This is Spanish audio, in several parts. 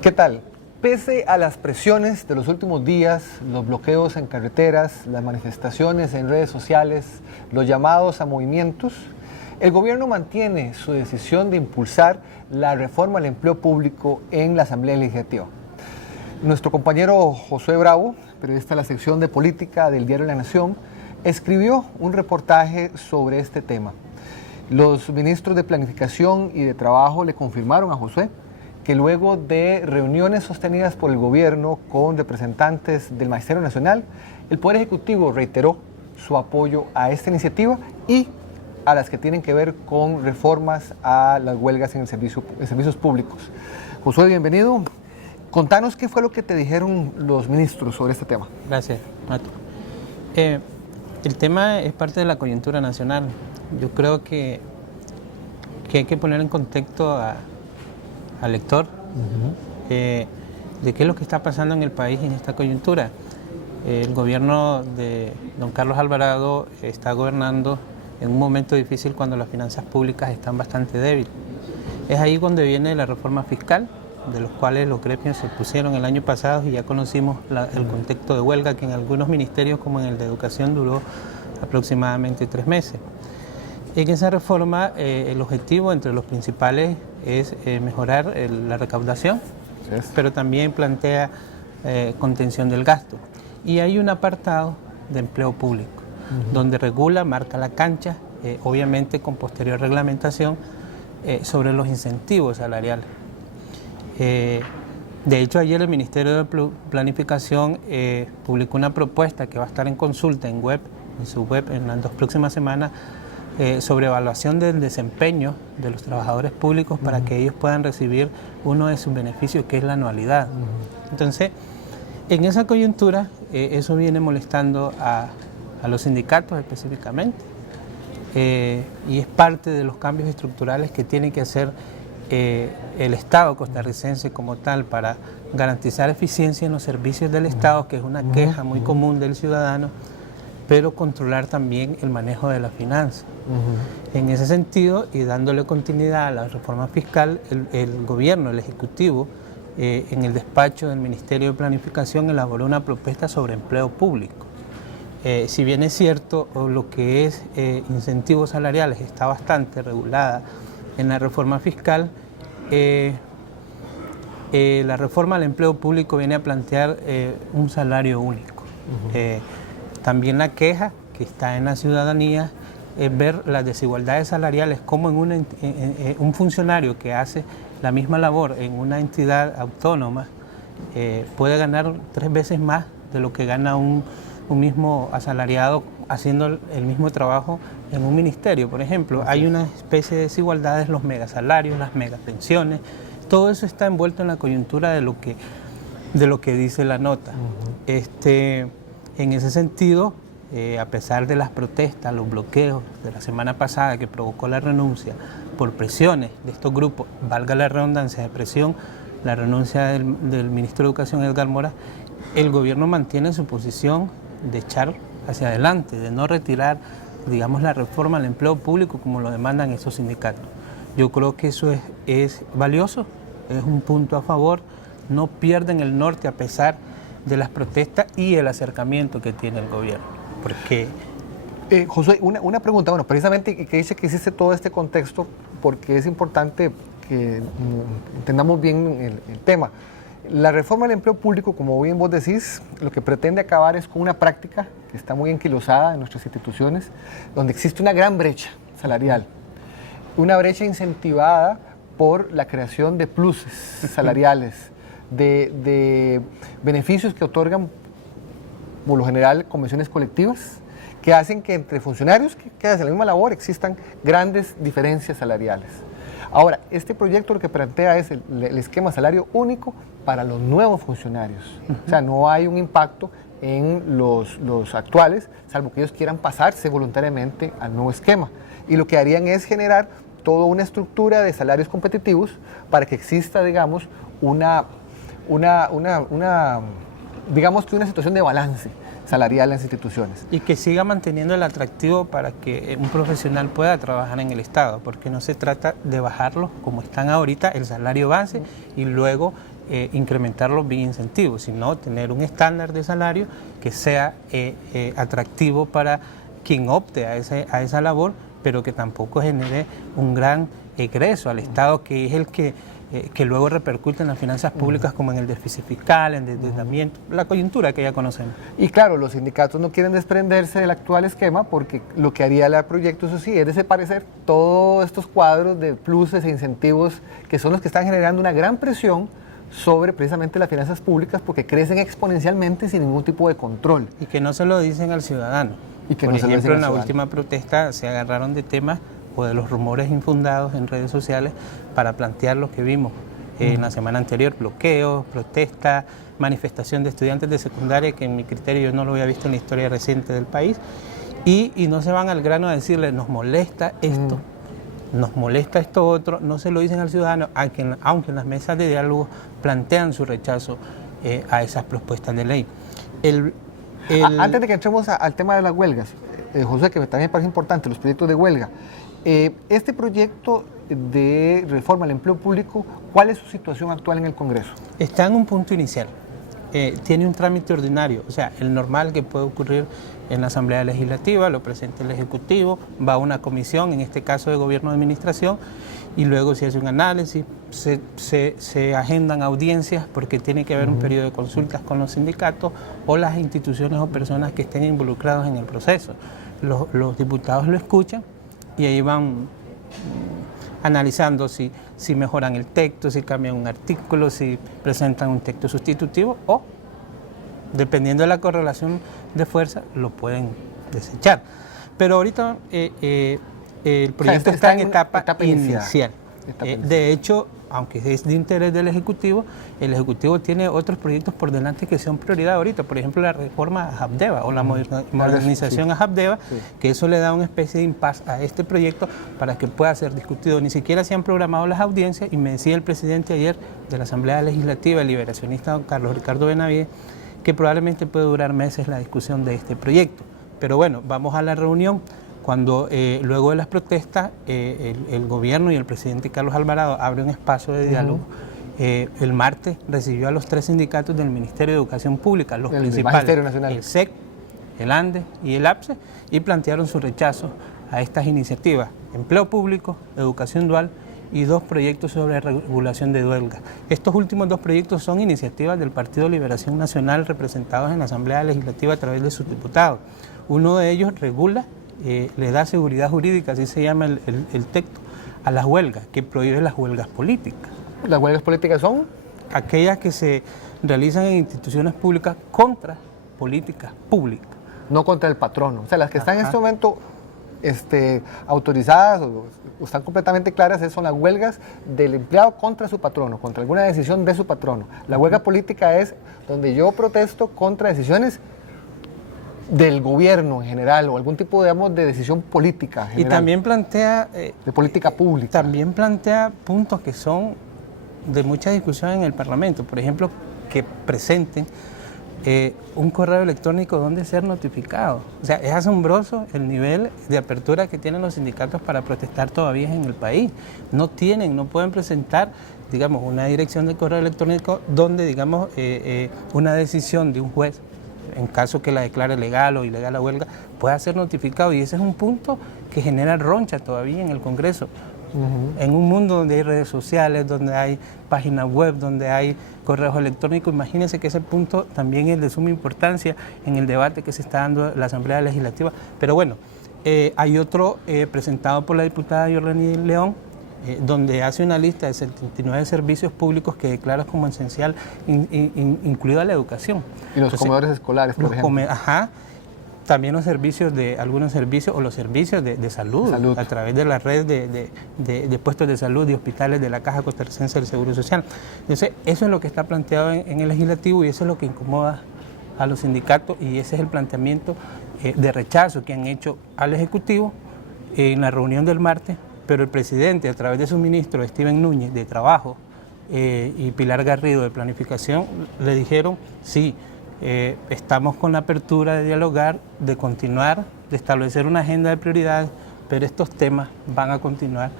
¿Qué tal? Pese a las presiones de los últimos días, los bloqueos en carreteras, las manifestaciones en redes sociales, los llamados a movimientos, el gobierno mantiene su decisión de impulsar la reforma al empleo público en la Asamblea Legislativa. Nuestro compañero Josué Bravo, periodista de la sección de política del diario La Nación, escribió un reportaje sobre este tema. Los ministros de Planificación y de Trabajo le confirmaron a Josué que luego de reuniones sostenidas por el gobierno con representantes del Magisterio Nacional, el Poder Ejecutivo reiteró su apoyo a esta iniciativa y a las que tienen que ver con reformas a las huelgas en servicios públicos. Josué, bienvenido. Contanos qué fue lo que te dijeron los ministros sobre este tema. Gracias, Mato. El tema es parte de la coyuntura nacional. Yo creo que hay que poner en contexto al lector de qué es lo que está pasando en el país en esta coyuntura. El gobierno de don Carlos Alvarado está gobernando en un momento difícil cuando las finanzas públicas están bastante débiles. Es ahí donde viene la reforma fiscal, de los cuales los gremios se pusieron el año pasado y ya conocimos el contexto de huelga que en algunos ministerios, como en el de Educación, duró aproximadamente 3 meses. En esa reforma el objetivo entre los principales es mejorar la recaudación, pero también plantea contención del gasto. Y hay un apartado de empleo público, donde regula, marca la cancha, obviamente con posterior reglamentación, sobre los incentivos salariales. De hecho, ayer el Ministerio de Planificación publicó una propuesta que va a estar en consulta en su web en las 2 próximas semanas, sobre evaluación del desempeño de los trabajadores públicos para que ellos puedan recibir uno de sus beneficios, que es la anualidad. Entonces, en esa coyuntura, eso viene molestando a los sindicatos específicamente, y es parte de los cambios estructurales que tiene que hacer el Estado costarricense como tal para garantizar eficiencia en los servicios del Estado, que es una queja muy común del ciudadano, pero controlar también el manejo de las finanzas. En ese sentido, y dándole continuidad a la reforma fiscal, el gobierno, el Ejecutivo, en el despacho del Ministerio de Planificación elaboró una propuesta sobre empleo público. Si bien es cierto, lo que es incentivos salariales está bastante regulada en la reforma fiscal, la reforma al empleo público viene a plantear un salario único. También la queja que está en la ciudadanía es ver las desigualdades salariales, como en un funcionario que hace la misma labor en una entidad autónoma puede ganar 3 veces más de lo que gana un mismo asalariado haciendo el mismo trabajo en un ministerio. Por ejemplo, hay una especie de desigualdades, los megasalarios, las megapensiones, todo eso está envuelto en la coyuntura de lo que dice la nota. En ese sentido, a pesar de las protestas, los bloqueos de la semana pasada que provocó la renuncia por presiones de estos grupos, valga la redundancia de presión, la renuncia del ministro de Educación, Edgar Mora, el gobierno mantiene su posición de echar hacia adelante, de no retirar, digamos, la reforma al empleo público como lo demandan esos sindicatos. Yo creo que eso es valioso, es un punto a favor, no pierden el norte a pesar de las protestas y el acercamiento que tiene el gobierno. Porque Josué, una pregunta, bueno, precisamente que dice que existe todo este contexto, porque es importante que entendamos bien el tema. La reforma del empleo público, como bien vos decís, lo que pretende acabar es con una práctica que está muy enquilosada en nuestras instituciones, donde existe una gran brecha salarial, una brecha incentivada por la creación de pluses salariales, de beneficios que otorgan, por lo general, convenciones colectivas, que hacen que entre funcionarios que hacen la misma labor existan grandes diferencias salariales. Ahora, este proyecto lo que plantea es el esquema salario único para los nuevos funcionarios. O sea, no hay un impacto en los actuales, salvo que ellos quieran pasarse voluntariamente al nuevo esquema. Y lo que harían es generar toda una estructura de salarios competitivos para que exista, digamos, una situación de balance salarial en las instituciones. Y que siga manteniendo el atractivo para que un profesional pueda trabajar en el Estado, porque no se trata de bajarlo como están ahorita, el salario base, y luego incrementarlos vía incentivos, sino tener un estándar de salario que sea atractivo para quien opte a esa labor, pero que tampoco genere un gran egreso al Estado, que es el que luego repercute en las finanzas públicas, como en el déficit fiscal, en el endeudamiento, la coyuntura que ya conocemos. Y claro, los sindicatos no quieren desprenderse del actual esquema, porque lo que haría el proyecto, eso sí, es desaparecer todos estos cuadros de pluses e incentivos que son los que están generando una gran presión sobre precisamente las finanzas públicas, porque crecen exponencialmente sin ningún tipo de control. Y que no se lo dicen al ciudadano. Por ejemplo, en la última protesta se agarraron de temas o de los rumores infundados en redes sociales para plantear lo que vimos en la semana anterior: bloqueos, protestas, manifestación de estudiantes de secundaria, que en mi criterio yo no lo había visto en la historia reciente del país, y no se van al grano a decirle nos molesta esto, nos molesta esto otro, no se lo dicen al ciudadano, aunque en las mesas de diálogo plantean su rechazo a esas propuestas de ley. Antes de que entremos al tema de las huelgas, José, que también me parece importante, los proyectos de huelga, este proyecto de reforma al empleo público, ¿cuál es su situación actual en el Congreso? Está en un punto inicial. Tiene un trámite ordinario, o sea, el normal que puede ocurrir en la Asamblea Legislativa, lo presenta el Ejecutivo, va a una comisión, en este caso de Gobierno de Administración, y luego se hace un análisis, se agendan audiencias, porque tiene que haber un periodo de consultas con los sindicatos o las instituciones o personas que estén involucrados en el proceso. Los diputados lo escuchan y ahí van analizando si mejoran el texto, si cambian un artículo, si presentan un texto sustitutivo, o, dependiendo de la correlación de fuerza, lo pueden desechar. Pero ahorita el proyecto está en etapa inicial. De hecho, aunque es de interés del Ejecutivo, el Ejecutivo tiene otros proyectos por delante que son prioridad ahorita. Por ejemplo, la reforma a Habdeba o la modernización a Habdeba, que eso le da una especie de impasse a este proyecto para que pueda ser discutido. Ni siquiera se han programado las audiencias, y me decía el presidente ayer de la Asamblea Legislativa, el liberacionista don Carlos Ricardo Benavides, que probablemente puede durar meses la discusión de este proyecto. Pero bueno, vamos a la reunión. Cuando luego de las protestas el gobierno y el presidente Carlos Alvarado abre un espacio de diálogo, el martes recibió a los 3 sindicatos del Ministerio de Educación Pública, los principales, el SEC, el ANDE y el APSE, y plantearon su rechazo a estas iniciativas: empleo público, educación dual y 2 proyectos sobre regulación de huelga. Estos últimos 2 proyectos son iniciativas del Partido Liberación Nacional, representados en la Asamblea Legislativa a través de sus diputados. Uno de ellos regula, le da seguridad jurídica, así se llama el texto, a las huelgas, que prohíbe las huelgas políticas. ¿Las huelgas políticas son? Aquellas que se realizan en instituciones públicas contra políticas públicas. No contra el patrono. O sea, las que están en este momento autorizadas o están completamente claras son las huelgas del empleado contra su patrono, contra alguna decisión de su patrono. La huelga política es donde yo protesto contra decisiones del gobierno en general, o algún tipo, digamos, de decisión política general. Y también plantea... de política pública. También plantea puntos que son de mucha discusión en el Parlamento. Por ejemplo, que presenten un correo electrónico donde ser notificado. O sea, es asombroso el nivel de apertura que tienen los sindicatos para protestar todavía en el país. No pueden presentar, digamos, una dirección de correo electrónico donde, digamos, una decisión de un juez, en caso que la declare legal o ilegal la huelga, pueda ser notificado, y ese es un punto que genera roncha todavía en el Congreso. En un mundo donde hay redes sociales, donde hay páginas web, donde hay correos electrónicos, imagínense que ese punto también es de suma importancia en el debate que se está dando en la Asamblea Legislativa. Pero bueno, hay otro presentado por la diputada Yorleni León, donde hace una lista de 79 servicios públicos que declara como esencial, incluida la educación. Y los comedores escolares, por ejemplo. También algunos servicios, o los servicios de salud, a través de la red de puestos de salud y hospitales de la Caja Costarricense del Seguro Social. Entonces, eso es lo que está planteado en el Legislativo, y eso es lo que incomoda a los sindicatos, y ese es el planteamiento de rechazo que han hecho al Ejecutivo en la reunión del martes. Pero el presidente, a través de su ministro Steven Núñez de Trabajo y Pilar Garrido de Planificación, le dijeron: sí, estamos con la apertura de dialogar, de continuar, de establecer una agenda de prioridades, pero estos temas van a continuar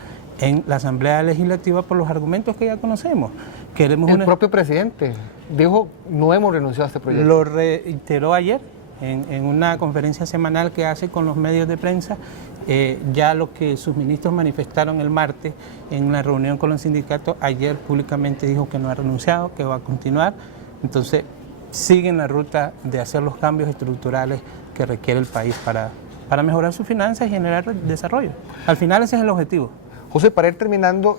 en la Asamblea Legislativa por los argumentos que ya conocemos. queremos El propio presidente dijo, no hemos renunciado a este proyecto. Lo reiteró ayer en una conferencia semanal que hace con los medios de prensa. Ya lo que sus ministros manifestaron el martes en una reunión con los sindicatos, ayer públicamente dijo que no ha renunciado, que va a continuar. Entonces, siguen la ruta de hacer los cambios estructurales que requiere el país para mejorar sus finanzas y generar desarrollo. Al final ese es el objetivo. José, para ir terminando,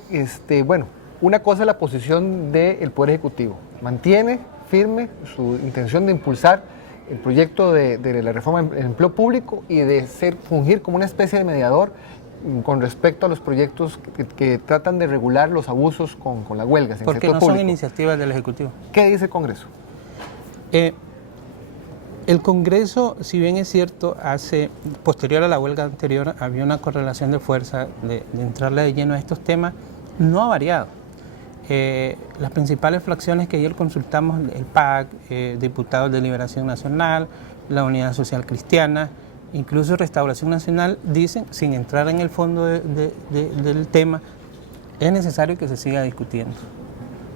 bueno, una cosa es la posición del Poder Ejecutivo. Mantiene firme su intención de impulsar el proyecto de la reforma del empleo público y de fungir como una especie de mediador con respecto a los proyectos que tratan de regular los abusos con las huelgas en el sector público. Porque no son iniciativas del Ejecutivo. ¿Qué dice el Congreso? El Congreso, si bien es cierto, posterior a la huelga anterior, había una correlación de fuerza de entrarle de lleno a estos temas, no ha variado. Las principales fracciones que ayer consultamos, el PAC, Diputados de Liberación Nacional, la Unidad Social Cristiana, incluso Restauración Nacional, dicen, sin entrar en el fondo del tema, es necesario que se siga discutiendo.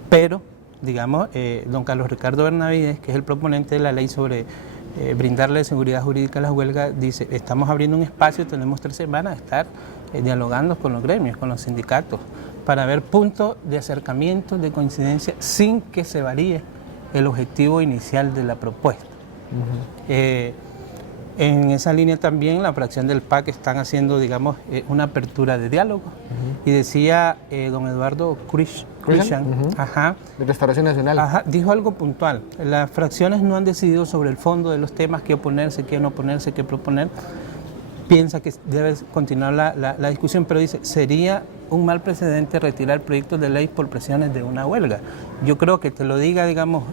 Pero, digamos, don Carlos Ricardo Benavides, que es el proponente de la ley sobre brindarle seguridad jurídica a las huelgas, dice, estamos abriendo un espacio, tenemos 3 semanas de estar dialogando con los gremios, con los sindicatos, para ver puntos de acercamiento, de coincidencia, sin que se varíe el objetivo inicial de la propuesta. En esa línea también la fracción del PAC están haciendo, digamos, una apertura de diálogo. Y decía don Eduardo Christian, de Restauración Nacional, dijo algo puntual. Las fracciones no han decidido sobre el fondo de los temas, qué oponerse, qué no oponerse, qué proponer. Piensa que debe continuar la discusión, pero dice, sería un mal precedente retirar proyectos de ley por presiones de una huelga. Yo creo que te lo diga, digamos,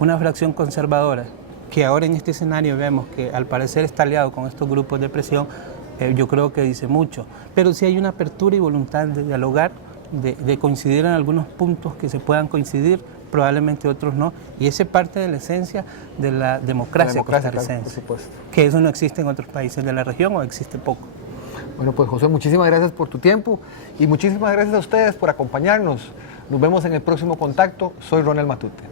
una fracción conservadora, que ahora en este escenario vemos que al parecer está aliado con estos grupos de presión, yo creo que dice mucho. Pero sí hay una apertura y voluntad de dialogar, de coincidir en algunos puntos que se puedan coincidir, probablemente otros no, y esa es parte de la esencia de la democracia costarricense, claro, que eso no existe en otros países de la región o existe poco. Bueno, pues José, muchísimas gracias por tu tiempo y muchísimas gracias a ustedes por acompañarnos. Nos vemos en el próximo contacto. Soy Ronald Matute.